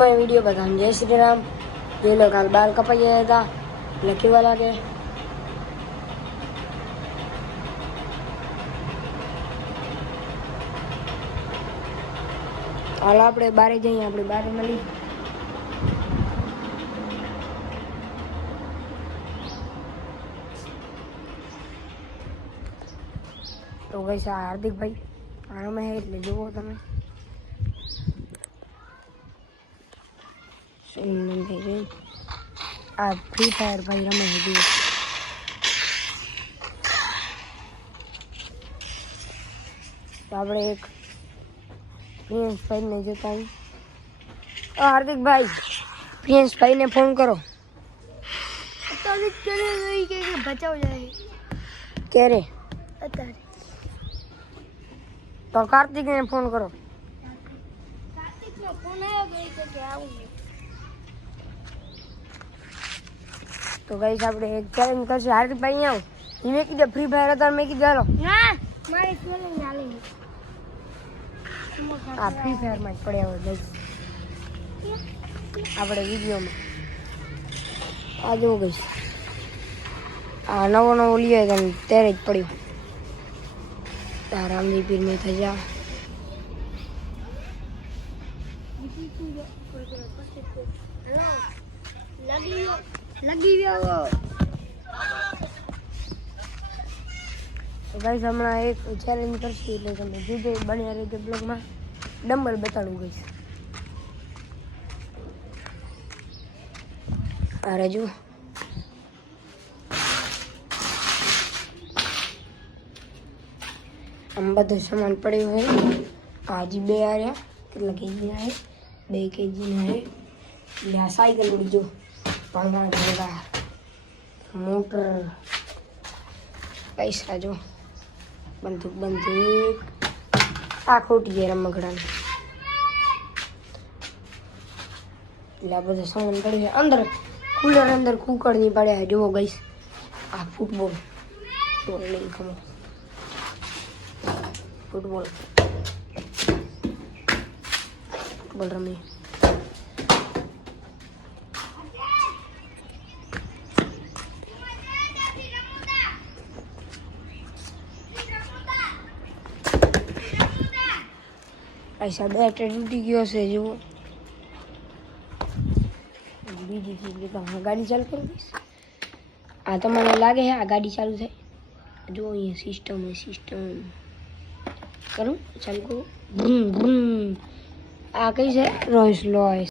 मैं वीडियो बताऊँ। जय श्री राम। ये लोग हाल बाल कपाई आया था लकी वाला के हाल આપણે બારે જઈએ, આપણે બારે મળી તો ગઈ છે હાર્દિક ભાઈ રમે છે એટલે જુઓ તમે આ ફ્રી ફાયર ભાઈ રમે છે જુઓ તો આપણે એક પ્રિયંશ ભાઈને જોતા હાર્દિક ભાઈ પ્રિયંશ ભાઈને ફોન કરો बचाओ जाए ક્યારે અત્યારે તો કાર્તિકને ફોન કરો કાર્તિકનો ફોન આવ્યો કે આવું તો ગાઈસ આપણે એક ચેલેન્જ કરશું હાર્દિકભાઈ આવો મેં કીધું ફ્રી ફાયર હતા મેં કીધું હાલો ના મારી ચેલેન્જ આલી આ ફ્રી ફાયરમાં જ પડ્યા હોય ગાઈસ આપણે વિડીયોમાં આ જો ગઈશ આ નવો નવો લઈએ તમે ત્યારે જ પડ્યું રામજી પીર में થઈ જા લગી ગયો તો ગાઈસ હમણાં એક ચેલેન્જ કરશું એટલે તમે જોજો બન્યા રહેજો બ્લોગમાં ડમ્બલ બતાડું ગઈશ અરે જો આમ બધું સામાન પડ્યું હોય આજી બે આર્યા કેટલા કેજીના હે 2 કેજીના હે એટલે આ સાયકલ ઉડી જો પાંગા મોટર પૈસા જો બંદૂક આ ખોટી છે રમકડાની એટલે આ બધું સામાન પડ્યું છે અંદર કુલર અંદર કુકર ની પડ્યા જુઓ ગઈશ આ ફૂટબોલ ફૂટબોલ રમી પૈસા બેટરી તૂટી ગયો છે જુઓ બીજી ચીજ ગાડી ચાલુ કરું આ તમને લાગે છે આ ગાડી ચાલુ થાય જો અહીંયા સિસ્ટમ કરું ચાલુ કરું આ કઈ છે રોયસ લોયસ